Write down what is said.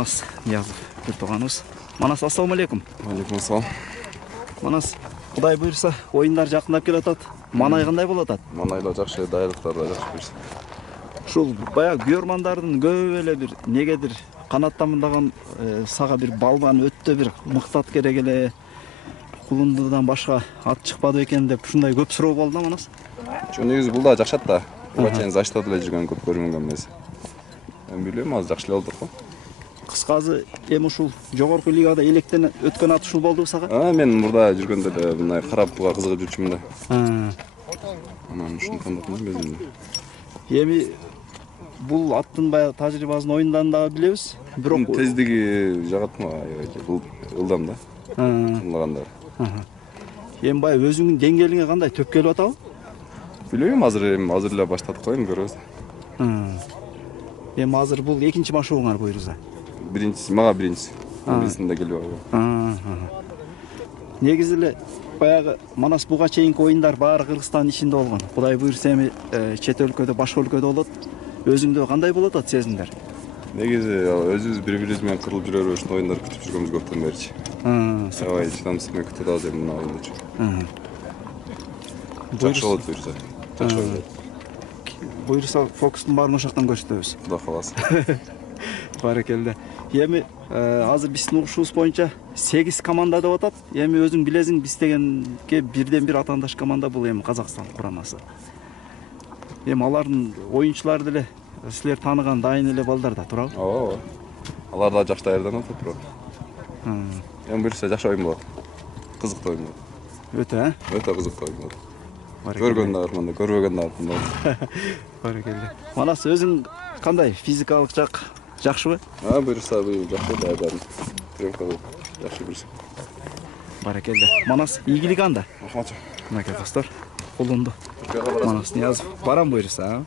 Манас Ниязов бир тууганыбыз. Манас, ассаламу алейкум. Алейкум ассалам. Манас, Кудай буйрса, оюндар жакындап келатат. Манай кандай болуп атат? Манайла жакшы, дайрыктар да жакшы берсе. Ушул баягы күйөрмандардын көбү эле бир негедир канаттамындаган сага бир балбан өтө бир мыктат керек эле. Кулундудан башка ат чыкпады экен деп ушундай көп суроо болду да, Манас. Негизи бул да жакшат да. Буга чейин заштада эле жүргөн көп көрүнгөн эмес. Мен билем, азыр жакшы эле болдук го. Кыскасы, эми ушул жогорку лигада электен өткөн ат ушул болдубу сага? Мен мурда жүргөндө эле мындай карап буга кызыгып жүрчүмүн да. Анан ушуну тандадым безимде. Эми бул аттын баягы тажрыйбасын оюндан дагы билебиз. Бирок тездиги жагатмы аябай бул ылдам да. Чынлаганда. Эми баягы өзүңдүн деңгээлиңе кандай төп келип атабы? Билбейм, азыр эле баштадык го, эми көрөбүз. Эми азыр бул экинчи машыгыңар буйрса. Мага биринчиси. Биринчисинде келип алгам. Негизи эле баягы Манас буга чейинки оюндар баары Кыргызстан ичинде болгон. Кудай буйрса эми чет өлкөдө, башка өлкөдө болот. Өзүңдө кандай болот атат сезимдер? Негизи өзүбүз бири-бирибиз менен кырылып жүрөбүз, ушул оюндар күтүп жүргөнбүз көптөн беричи. Аябай чыдамсыз менен күтүп атабыз эми мына оюндучу. Жакшы болот буйрса. Жакшы болот. Буйрса фокустун баарын ошоктон көрсөтөбүз. Кудай кааласа. Баракелде. Эми азыр биздин угушубуз боюнча 8 команда деп атат. Эми өзүң билесиң, биз дегенге бирден бир атаандаш команда бул эми Казакстан курамасы. Эми алардын оюнчулары деле силер тааныган дайын эле балдар да турабы? Ооба. Алар да жакшы даярданып атат туурабы. Эми буюрса жакшы оюн болот. Кызыктуу оюн болот. Өтө, Өтө кызыктуу оюн болот. Көргөн да арманда, көрбөгөн да арманда. Баракелде. Манас, өзүң кандай физикалык жак жакшыбы? Буюрса бул жакшы даярданып. Тренировка жакшы буюрса. Баракелде. Манас, ийгилик анда. Рахмат. Мынакей достор, кулунду. Манас Ниязов барам буйрса.